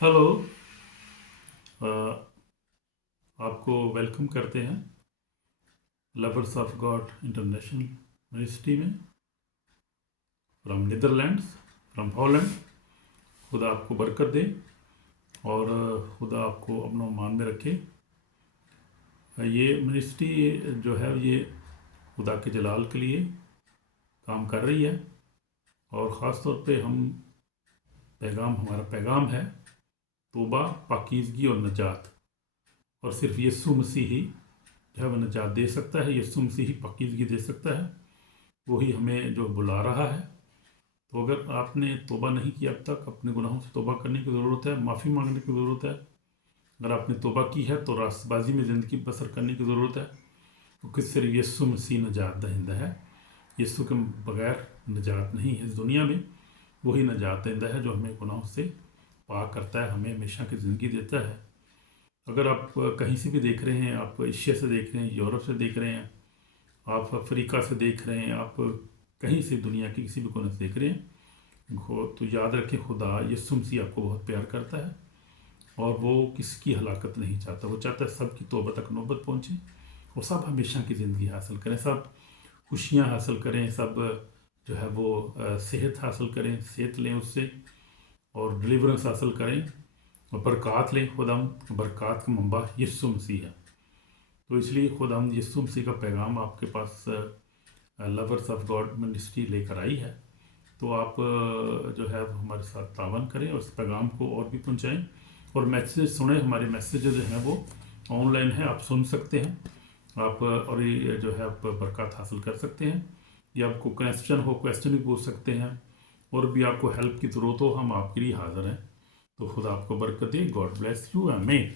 Hello. अ, आपको welcome करते हैं lovers of God international ministry में, फ्रॉम नीदरलैंड्स, फ्रॉम हॉलैंड। खुदा आपको बरकत दे और खुदा आपको अपना मान में रखे। ये मिनिस्ट्री जो है ये खुदा के जलाल के लिए काम कर रही है, और ख़ास तौर पे हमारा पैगाम है तौबा, पाकीज़गी और नजात। और सिर्फ यीशु मसीह ही जो है वह नजात दे सकता है, यीशु मसीह ही पाकीज़गी दे सकता है। वही हमें जो बुला रहा है। तो अगर आपने तौबा नहीं किया अब तक, अपने गुनाहों से तौबा करने की ज़रूरत है, माफ़ी मांगने की ज़रूरत है। अगर आपने तौबा की है तो रास्तबाजी में ज़िंदगी बसर करने की ज़रूरत है, क्योंकि सिर्फ यीशु मसीह नजात दहिंदा है। यीशु के बगैर नजात नहीं है इस दुनिया में। वही नजात दहिंदा है जो हमें गुनाहों से पाक करता है, हमें हमेशा की ज़िंदगी देता है। अगर आप कहीं से भी देख रहे हैं, आप एशिया से देख रहे हैं, यूरोप से देख रहे हैं, आप अफ्रीका से देख रहे हैं, आप कहीं से दुनिया के किसी भी कोने से देख रहे हैं, तो याद रखें खुदा यीशु मसीह आपको बहुत प्यार करता है, और वो किसी की हलाकत नहीं चाहता। वो चाहता है सब की तौबा तक नौबत पहुँचे और सब हमेशा की ज़िंदगी हासिल करें, सब खुशियाँ हासिल करें, सब जो है वो सेहत हासिल करें, सेहत लें उससे, और डिलीवरेंस हासिल करें और बरक़ात लें। खुदाम बरक़ात का मंबा यीशु मसीह है। तो इसलिए खुदाम यीशु मसीह का पैगाम आपके पास लवर्स ऑफ गॉड मिनिस्ट्री लेकर आई है। तो आप जो है हमारे साथ तावन करें और इस पैगाम को और भी पहुंचाएं, और मैसेज सुने। हमारे मैसेज जो हैं वो ऑनलाइन है, आप सुन सकते हैं आप, और ये जो है आप बरकत हासिल कर सकते हैं। या आपको क्वेश्चन भी पूछ सकते हैं, और भी आपको हेल्प की ज़रूरत हो, हम आपके लिए हाज़िर हैं। तो खुदा आपको बरकत दे। गॉड ब्लेस यू, आमीन।